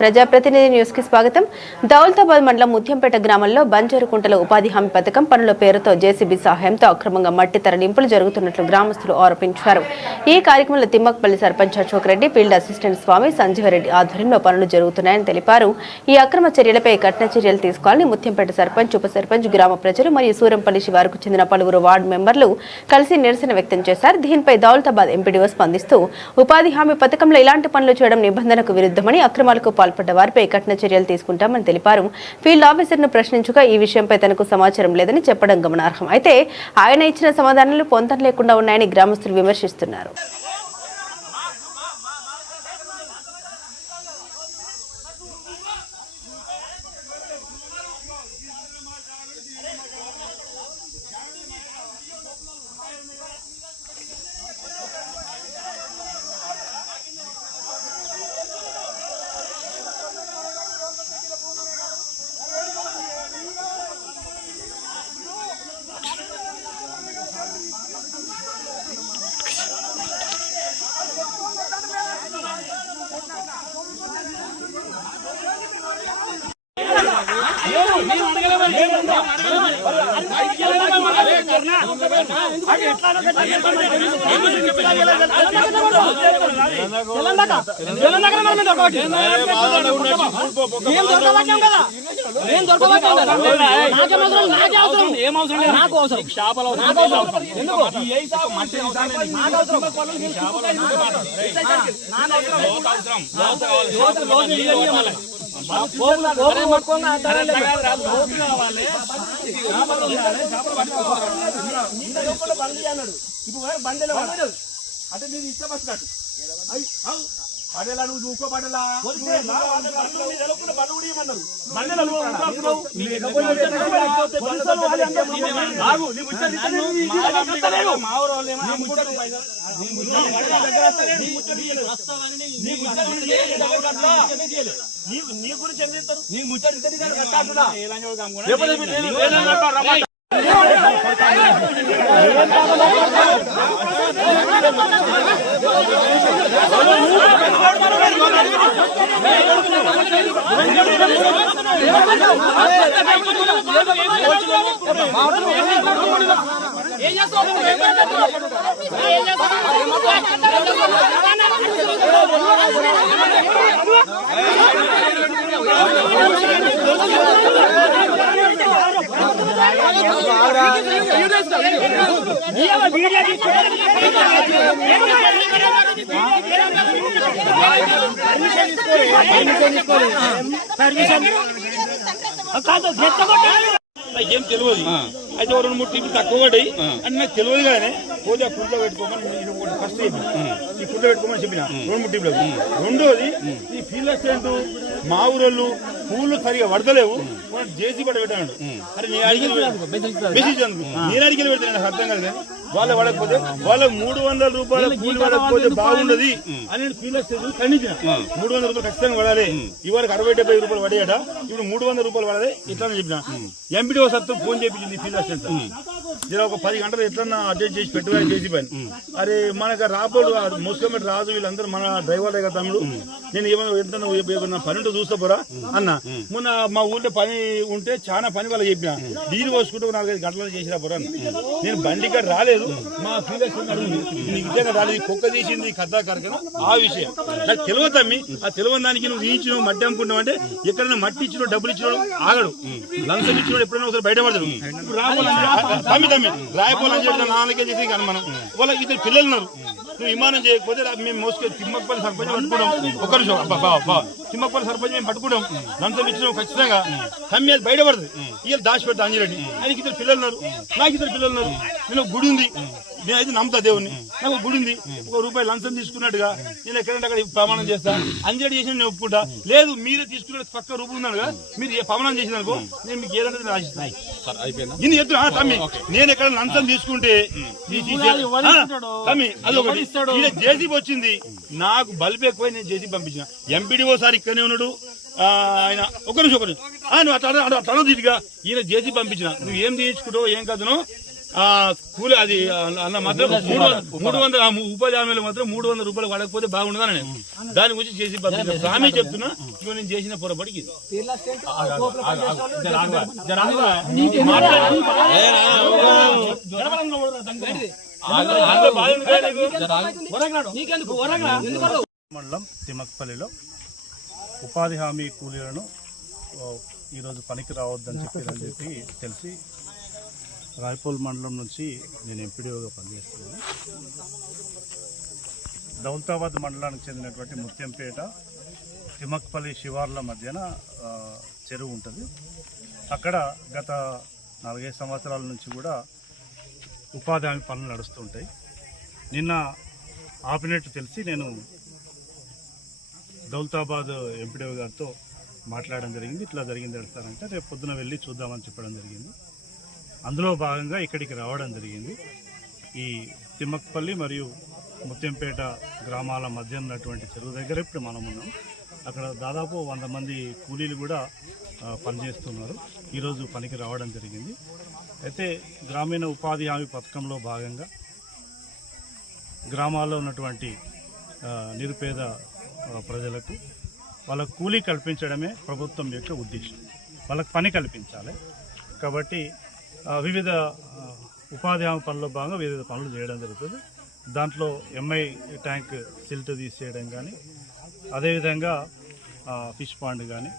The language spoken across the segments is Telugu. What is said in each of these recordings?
ప్రజాప్రతినిధి న్యూస్ కి స్వాగతం. దౌలతాబాద్ మండలం ముత్యంపేట గ్రామంలో బంజరుకుంటల ఉపాధి హామీ పథకం పనుల పేరుతో జేసీబీ సహాయంతో అక్రమంగా మట్టి తరలింపులు జరుగుతున్నట్లు గ్రామస్తులు ఆరోపించారు. ఈ కార్యక్రమంలో తిమ్మకపల్లి సర్పంచ్ అశోక్ రెడ్డి, ఫీల్డ్ అసిస్టెంట్ స్వామి సంజీవరెడ్డి ఆధ్వర్యంలో పనులు జరుగుతున్నాయని తెలిపారు. ఈ అక్రమ చర్యలపై కఠిన చర్యలు తీసుకోవాలని ముత్యంపేట సర్పంచ్, ఉప సర్పంచ్, గ్రామ ప్రజలు మరియు సూరంపల్లి శివారుకు చెందిన పలువురు వార్డు మెంబర్లు కలిసి నిరసన వ్యక్తం చేశారు. దీనిపై దౌలతాబాద్ ఎంపీడీఓ స్పందిస్తూ ఉపాధి హామీ పథకంలో ఇలాంటి పనులు చేయడం నిబంధనకు విరుద్ధమని, అక్రమాలకు పాల్పడ్డ వారిపై కఠిన చర్యలు తీసుకుంటామని తెలిపారు. ఫీల్డ్ ఆఫీసర్ను ప్రశ్నించగా ఈ విషయంపై తనకు సమాచారం లేదని చెప్పడం గమనార్హం. అయితే ఆయన ఇచ్చిన సమాధానాలు పొంతన లేకుండా ఉన్నాయని గ్రామస్తులు విమర్శిస్తున్నారు. అంటే మీరు ఇష్టపచ్చినట్టు పడేలా నువ్వు చూకో పడేలా నీ గురించి ఏం చేస్తారు? నీకు ముచ్చట ఏం తెలియదు. అయితే 2-3 టీపులు తక్కువ పడ్డాయి అని నాకు తెలియదు. కానీ పోతే ఆ పుంట్లో పెట్టుకోమని ఫస్ట్ చెప్పిన, ఈ పుంట్లో పెట్టుకోమని చెప్పిన 2-3 టీపులకు. రెండోది ఈ ఫీల్డ్ అసిస్టెంట్ మా ఊరోళ్ళు పూలు సరిగా వడతలేవు, జేసీ పడ పెట్టాడు. అరే నేను అడిగిన నేను అడిగిన పెడతాను, నాకు అర్థం కాదు. వాళ్ళ పడకపోతే వాళ్ళ 300 రూపాయల కూలి పడకపోతే బాగుండదు అని నేను ఫీల్డ్ అసిస్టెంట్ ఖండించిన. 300 రూపాయలు ఖచ్చితంగా పడాలి. ఇవరకు 60-70 రూపాయలు పడేయట, ఇప్పుడు 300 రూపాయలు పడాలి ఇట్లా చెప్పిన. ఎంపీడీఓ సత్తం ఫోన్ చేయించింది ఫీల్డ్ అసిస్టెంట్. ఇలా ఒక 10 గంటలు ఎట్లన్నా అటెండ్ చేసి పెట్టుకోవాలి చేసి పని. అరే మనకు రాబోడు మోసుకమెట్ రాజు వీళ్ళందరూ మన డ్రైవర్లే కదా తమ్ముడు, నేను ఏమన్నా పని ఉంటే చూస్తా పోరా అన్న. మొన్న మా ఊళ్ళో పని ఉంటే చాలా పని వాళ్ళకి చెప్పిన, దీని పోసుకుంటూ 4-5 గంటలు చేసినా పోరా. నేను బండి కాడ రాలేదు, మా ఫీల్డ్ నిజంగా రాలేదు. కుక్క తీసింది కథా కార్యక్రమం ఆ విషయం నాకు తెలియదు తమ్మి. ఆ తెలియని దానికి నువ్వు ఇచ్చినావు మట్టి అమ్ముకుంటావు అంటే ఎక్కడైనా మట్టి ఇచ్చినావు డబ్బులు ఇచ్చినాడు ఆగడు, లంచం ఇచ్చినాడు ఎప్పుడైనా ఒకసారి బయటపడతాడు. తమ్మి రాయపోలని చెప్పి నాలుగే చేసి కానీ మనం వాళ్ళ 2 పిల్లలు ఉన్నారు. నువ్వు విమానం చేయకపోతే మేము మోసుకొని తిమ్మకపల్లి సర్పంచ్ పట్టుకుంటాం. ఒక్క నిమిషం, తిమ్మకపల్లి సర్పంచ్ మేము పట్టుకుంటాం. లంచం ఇచ్చినాం ఖచ్చితంగా. తమ్మి అది బయటపడుతుంది. ఇవాళ దాచిపెడతా అంజిరెడ్డి. ఆయనకి 2 పిల్లలు ఉన్నారు, నాకు 2 పిల్లలు ఉన్నారు. నేను గుడి ఉంది, నేనైతే నమ్ముతా దేవుడిని. నాకు గుడి ఉంది, ₹1 లంచం తీసుకున్నట్టుగా నేను ఎక్కడంటే అక్కడ ప్రమాణం చేస్తా. అంజడి చేసిన నేను ఒప్పుకుంటా. లేదు మీరే తీసుకున్న పక్క రూపు ఉన్నాడుగా, మీరు ప్రమాణం చేసినారు నేను మీకు ఏదంటే రాసిస్తాను. ఇన్ని ఎద్దు తమ్మి, నేను ఎక్కడ లంచం తీసుకుంటే తమ్మి అదొకటి. జేసీబీ వచ్చింది, నాకు బల్బ్ ఎక్కువ, నేను జేసీబీ పంపించిన. ఎంపీడీఓ సార్ ఇక్కడనే ఉన్నాడు. ఆయన ఒకరి నువ్వు అట్లా తీటిగా ఈయన జేసీ పంపించిన. నువ్వు ఏం తీయించుకుంటావు ఏం కదను కూలి అది అన్న మాత్రం 300 ఉపాధి హామీలు మాత్రం 300 రూపాయలు పడకపోతే బాగుండదని నేను దాని గురించి చేసి హామీ చెప్తున్నా. ఇవ నేను చేసిన పొరపాటుకి మండలం తిమ్మకపల్లిలో ఉపాధి హామీ కూలీలను ఈరోజు పనికి రావద్దని చెప్పి తెలిసి రాయపూల్ మండలం నుంచి నేను ఎంపీడీఓగా పనిచేస్తున్నాను. దౌలతాబాద్ మండలానికి చెందినటువంటి ముత్యంపేట తిమ్మకపల్లి శివార్ల మధ్యన చెరువు ఉంటుంది. అక్కడ గత 4-5 సంవత్సరాల నుంచి కూడా ఉపాధి హామీ పనులు నడుస్తుంటాయి. నిన్న ఆపినట్టు తెలిసి నేను దౌలతాబాద్ ఎంపీడీఓ గారితో మాట్లాడడం జరిగింది. ఇట్లా జరిగింది వెళ్తారంటే రేపు పొద్దున వెళ్ళి చూద్దామని చెప్పడం జరిగింది. అందులో భాగంగా ఇక్కడికి రావడం జరిగింది. ఈ తిమ్మకపల్లి మరియు ముత్యంపేట గ్రామాల మధ్య ఉన్నటువంటి చెరువు దగ్గర ఇప్పుడు మనం ఉన్నాం. అక్కడ దాదాపు 100 మంది కూలీలు కూడా పనిచేస్తున్నారు. ఈరోజు పనికి రావడం జరిగింది. అయితే గ్రామీణ ఉపాధి హామీ పథకంలో భాగంగా గ్రామాల్లో ఉన్నటువంటి నిరుపేద ప్రజలకు వాళ్ళకు కూలీ కల్పించడమే ప్రభుత్వం యొక్క ఉద్దేశం. వాళ్ళకు పని కల్పించాలి కాబట్టి వివిధ ఉపాధి హామీ పనుల్లో భాగంగా వివిధ పనులు చేయడం జరుగుతుంది. దాంట్లో ఎంఐ ట్యాంక్ సిల్ట్ తీసేయడం కానీ, అదేవిధంగా ఫిష్ పాండ్ కానీ,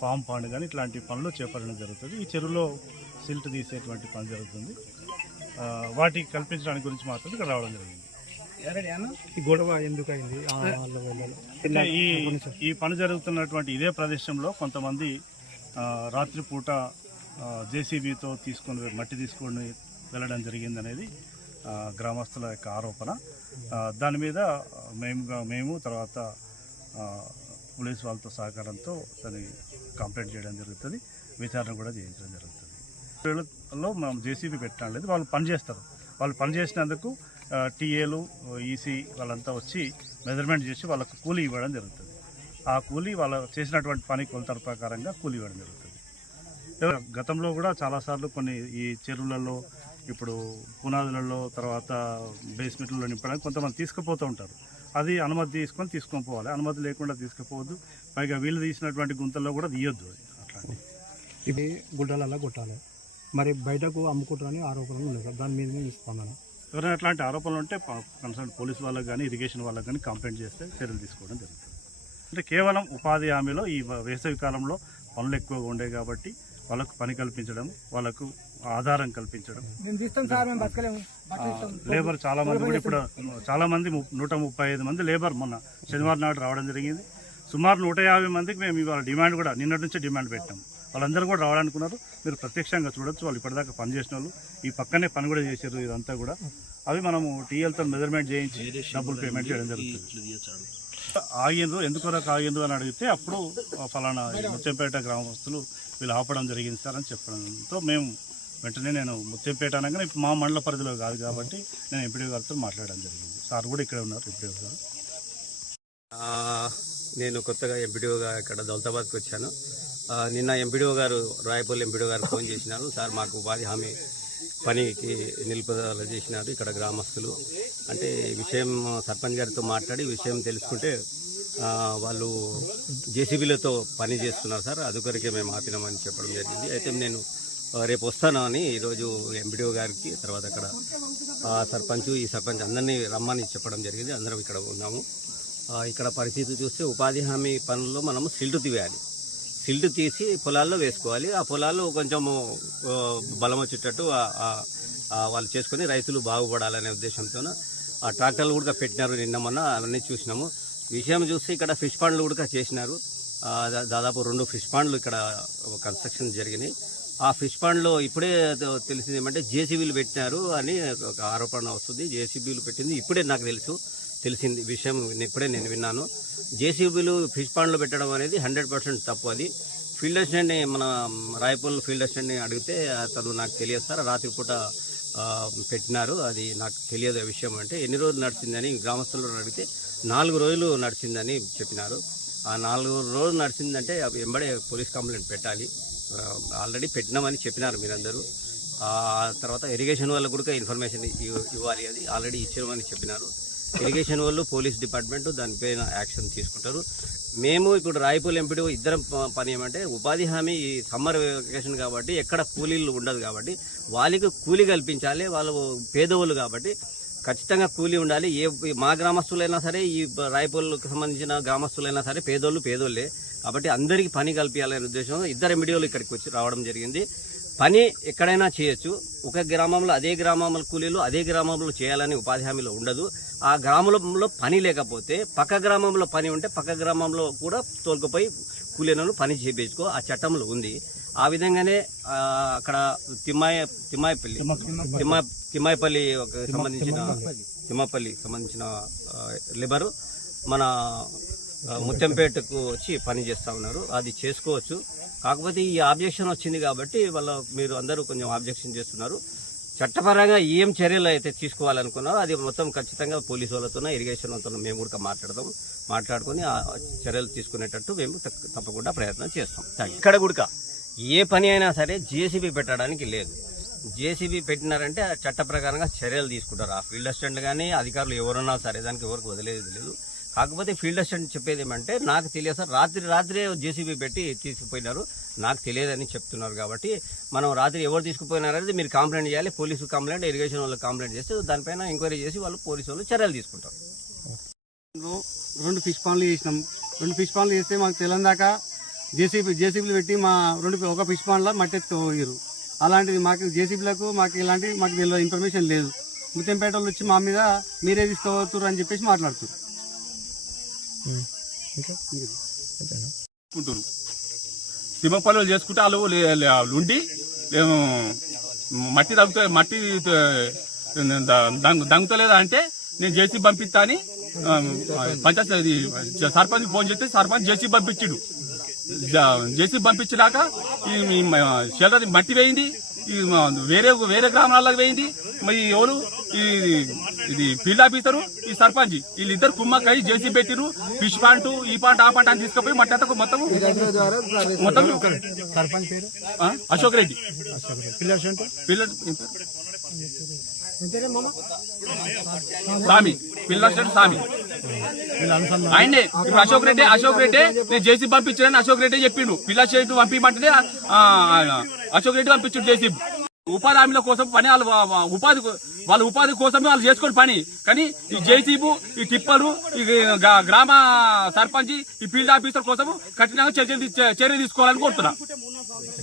ఫామ్ పాండ్ కానీ ఇట్లాంటి పనులు చేపట్టడం జరుగుతుంది. ఈ చెరువులో సిల్ట్ తీసేటువంటి పని జరుగుతుంది. వాటికి కల్పించడానికి గురించి మాత్రం ఇక్కడ రావడం జరిగింది. ఈ గొడవ ఎందుకైంది? ఈ పని జరుగుతున్నటువంటి ఇదే ప్రదేశంలో కొంతమంది రాత్రిపూట జేసీబీతో మట్టి తీసుకొని వెళ్ళడం జరిగిందనేది గ్రామస్తుల యొక్క ఆరోపణ. దాని మీద మేము తర్వాత పోలీసు వాళ్ళతో సహకారంతో దాన్ని కంప్లైంట్ చేయడం జరుగుతుంది. విచారణ కూడా చేయించడం జరుగుతుంది. వీళ్ళలో మనం జేసీబీ పెట్టడం లేదు. వాళ్ళు పనిచేస్తారు. వాళ్ళు పనిచేసినందుకు టీఏలు, ఈసీ వాళ్ళంతా వచ్చి మెజర్మెంట్ చేసి వాళ్ళకు కూలీ ఇవ్వడం జరుగుతుంది. ఆ కూలీ వాళ్ళ చేసినటువంటి పని కొలతల ప్రకారంగా కూలీ ఇవ్వడం జరుగుతుంది. గతంలో కూడా చాలాసార్లు కొన్ని ఈ చెరువులలో ఇప్పుడు పునాదులలో తర్వాత బేస్మెంట్లలో నింపడానికి కొంతమంది తీసుకుపోతూ ఉంటారు. అది అనుమతి తీసుకొని పోవాలి. అనుమతి లేకుండా తీసుకుపోవద్దు. పైగా వీళ్ళు తీసినటువంటి గుంతల్లో కూడా తీయొద్దు. అట్లాంటి ఇది గుడ్డలలా కొట్టాలి. మరి బయటకు అమ్ముకుంటారని ఆరోపణలు ఉన్నాయి సార్. దాని మీద స్పందన ఎవరైనా అట్లాంటి ఆరోపణలు ఉంటే కన్సర్న్ పోలీసు వాళ్ళకి కానీ ఇరిగేషన్ వాళ్ళకి కానీ కంప్లైంట్ చేస్తే చర్యలు తీసుకోవడం జరుగుతుంది. అంటే కేవలం ఉపాధి హామీలో ఈ వేసవి కాలంలో పనులు ఎక్కువగా ఉండే కాబట్టి వాళ్ళకు పని కల్పించడం, వాళ్ళకు ఆధారం కల్పించడం. లేబర్ చాలా మంది కూడా ఇప్పుడు చాలా మంది 135 మంది లేబర్ మొన్న శనివారం నాడు రావడం జరిగింది. సుమారు 150 మందికి మేము ఇవాళ డిమాండ్ కూడా నిన్నటి నుంచే డిమాండ్ పెట్టాం. వాళ్ళందరూ కూడా రావడానుకున్నారు. మీరు ప్రత్యక్షంగా చూడొచ్చు. వాళ్ళు ఇప్పటిదాకా పని చేసిన వాళ్ళు ఈ పక్కనే పని కూడా చేశారు. ఇదంతా కూడా అవి మనము టీఎల్తో మెజర్మెంట్ చేయించి డబ్బులు పేమెంట్ చేయడం జరుగుతుంది. ఆగిండ్రు, ఎందుకొరకు ఆగిండ్రు అని అడిగితే అప్పుడు ఫలానా ముత్యంపేట గ్రామస్తులు వీళ్ళు ఆపడం జరిగింది సార్ అని చెప్పడంతో మేము వెంటనే నేను ముత్యంపేట అనగానే ఇప్పుడు మా మండల పరిధిలో కాదు కాబట్టి నేను ఎంపీడీ గారితో మాట్లాడడం జరిగింది. సార్ కూడా ఇక్కడే ఉన్నారు. ఎంపీడీ గారు నేను కొత్తగా ఎంపీడీఓగా ఇక్కడ దౌలతాబాద్కి వచ్చాను. నిన్న ఎంపీడీఓ గారు రాయపల్లి ఎంపీడీఓ గారు ఫోన్ చేసినారు. సార్ మాకు ఉపాధి హామీ పనికి నిలుపుదల చేసినారు ఇక్కడ గ్రామస్తులు అంటే విషయం సర్పంచ్ గారితో మాట్లాడి విషయం తెలుసుకుంటే వాళ్ళు జేసీబీలతో పని చేస్తున్నారు సార్. అదుకొరకే మేము ఆపినామని చెప్పడం జరిగింది. అయితే నేను రేపు వస్తాను అని ఈరోజు ఎంపీడీఓ గారికి తర్వాత అక్కడ ఈ సర్పంచ్ అందరినీ రమ్మని చెప్పడం జరిగింది. అందరం ఇక్కడ ఉన్నాము. ఇక్కడ పరిస్థితి చూస్తే ఉపాధి హామీ పనుల్లో మనము సిల్ట్ తీయాలి. సిల్ట్ తీసి పొలాల్లో వేసుకోవాలి. ఆ పొలాల్లో కొంచెము బలం వచ్చేటట్టు వాళ్ళు చేసుకొని రైతులు బాగుపడాలనే ఉద్దేశంతో ఆ ట్రాక్టర్లు కూడా పెట్టినారు. నిన్న మొన్న అవన్నీ చూసినాము. విషయం చూస్తే ఇక్కడ ఫిష్ పాండ్లు కూడా చేసినారు. దాదాపు 2 ఫిష్ పాండ్లు ఇక్కడ కన్స్ట్రక్షన్ జరిగినాయి. ఆ ఫిష్ పాండ్లో ఇప్పుడే తెలిసింది ఏమంటే జేసీబీలు పెట్టినారు అని ఒక ఆరోపణ వస్తుంది. జేసీబీలు పెట్టింది ఇప్పుడే నాకు తెలిసింది విషయం ఇప్పుడే నేను విన్నాను. జేసీబీలు ఫిష్ పాండ్లో పెట్టడం అనేది 100% తప్పు. అది ఫీల్డ్ అసిస్టెంట్ని మన రాయపూల్ ఫీల్డ్ అసిస్టెంట్ని అడిగితే అతను నాకు తెలియదు సార్ రాత్రిపూట పెట్టినారు, అది నాకు తెలియదు ఆ విషయం అంటే. ఎన్ని రోజులు నడిచిందని గ్రామస్తులను అడిగితే 4 రోజులు నడిచిందని చెప్పినారు. ఆ 4 రోజులు నడిచిందంటే వెంబడే పోలీస్ కంప్లైంట్ పెట్టాలి. ఆల్రెడీ పెట్టినామని చెప్పినారు మీరందరూ. తర్వాత ఇరిగేషన్ వాళ్ళకు కూడా ఇన్ఫర్మేషన్ ఇవ్వాలి, అది ఆల్రెడీ ఇచ్చామని చెప్పినారు. ఇరిగేషన్ వాళ్ళు పోలీస్ డిపార్ట్మెంట్ దానిపైన యాక్షన్ తీసుకుంటారు. మేము ఇప్పుడు రాయపూల్ ఎంపీడీ ఇద్దరం పని ఏమంటే ఉపాధి హామీ ఈ సమ్మర్ వెకేషన్ కాబట్టి ఎక్కడ కూలీలు ఉండదు కాబట్టి వాళ్ళకి కూలీ కల్పించాలి. వాళ్ళు పేదవాళ్ళు కాబట్టి ఖచ్చితంగా కూలీ ఉండాలి. మా గ్రామస్తులైనా సరే, ఈ రాయపూల్కి సంబంధించిన గ్రామస్తులైనా సరే పేదోళ్ళే కాబట్టి అందరికీ పని కల్పించాలనే ఉద్దేశంతో ఇద్దరు ఎంపీడీలు ఇక్కడికి వచ్చి రావడం జరిగింది. పని ఎక్కడైనా చేయొచ్చు. ఒక గ్రామంలో అదే గ్రామంలో కూలీలు అదే గ్రామంలో చేయాలని ఉపాధి హామీలో ఉండదు. ఆ గ్రామంలో పని లేకపోతే పక్క గ్రామంలో పని ఉంటే పక్క గ్రామంలో కూడా తోలుకుపోయి కూలీలను పని చేయించుకో ఆ చట్టంలో ఉంది. ఆ విధంగానే అక్కడ తిమ్మాయిపల్లి సంబంధించిన లేబరు మన ముత్యంపేటకు వచ్చి పని చేస్తూ ఉన్నారు. అది చేసుకోవచ్చు. కాకపోతే ఈ ఆబ్జెక్షన్ వచ్చింది కాబట్టి మీరు అందరూ కొంచెం ఆబ్జెక్షన్ చేస్తున్నారు. చట్టపరంగా ఏం చర్యలు అయితే తీసుకోవాలనుకున్నారో అది మొత్తం ఖచ్చితంగా పోలీసు వాళ్ళతో ఇరిగేషన్ వాళ్ళతో మేము కూడా మాట్లాడుకుని ఆ చర్యలు తీసుకునేటట్టు మేము తప్పకుండా ప్రయత్నం చేస్తాం. ఇక్కడ కూడా ఏ పని అయినా సరే జేసీబీ పెట్టడానికి లేదు. జేసీబీ పెట్టినారంటే చట్ట ప్రకారంగా చర్యలు తీసుకుంటారు. ఆ ఫీల్డ్ అసిస్టెంట్ కానీ అధికారులు ఎవరున్నా సరే దానికి ఎవరికి వదిలేదు లేదు. కాకపోతే ఫీల్డ్ అసిస్టెంట్ చెప్పేది ఏమంటే నాకు తెలియదు సార్, రాత్రే జేసీబీ పెట్టి తీసుకుపోయినారు, నాకు తెలియదని చెప్తున్నారు. కాబట్టి మనం రాత్రి ఎవరు తీసుకుపోయినారనేది మీరు కంప్లైంట్ చేయాలి. పోలీసు కంప్లైంట్, ఇరిగేషన్ వాళ్ళకి కంప్లైంట్ చేస్తే దానిపైన ఎంక్వైరీ చేసి పోలీసు వాళ్ళు చర్యలు తీసుకుంటారు. 2 ఫిష్ పాండ్లు చేసినాం. 2 ఫిష్ పాండ్లు చేస్తే మాకు తెలంగాక జేసీబీలు పెట్టి మా ఒక ఫిష్ పాండ్ల మట్టి ఎత్తుకోరు. అలాంటిది మాకు జేసీబీలకు మాకు తెలియదు, ఇన్ఫర్మేషన్ లేదు. ముత్యంపేట వాళ్ళు వచ్చి మా మీద మీరే తీసుకోవచ్చు అని చెప్పేసి మాట్లాడుతున్నారు. తిమ్మపల్లి చేసుకుంటే వాళ్ళు ఉండి మట్టి దంగుతలేదా అంటే నేను జేసీ పంపిస్తా అని పంచాయతీ సర్పంచ్ ఫోన్ చేస్తే సర్పంచ్ జేసీ పంపించిండు. జేసీ పంపించినాక ఈ షెల్టర్ మట్టి వేయింది, వేరే గ్రామాలకు వేయింది. మరి ఎవరు ఇది ఫీల్డ్ ఆఫీసరు, ఈ సర్పంచ్ వీళ్ళిద్దరు కుమ్మక్కై జేసీ పెట్టిరు. ఫిష్ పాంట్ ఈ పాంట్ ఆ పాంట్ అని తీసుకుపోయి మట్టి అంతా మొత్తం సర్పంచ్ పేరు అశోక్ రెడ్డి, స్వామి ఆయనే. ఇప్పుడు అశోక్ రెడ్డి నేను జేసీ పంపించానని అశోక్ రెడ్డి చెప్పిండు. పిల్లల షెడ్ పంపించమంటే అశోక్ రెడ్డి పంపించాడు జేసీ. ఉపాధి హామీల కోసం పని వాళ్ళ ఉపాధి కోసమే వాళ్ళు చేసుకోండి పని. కానీ ఈ జేసీబు, ఈ టిప్పలు, ఈ గ్రామ సర్పంచ్, ఈ ఫీల్డ్ ఆఫీసర్ కోసం కఠినంగా చర్య తీసుకోవాలని కోరుతున్నా.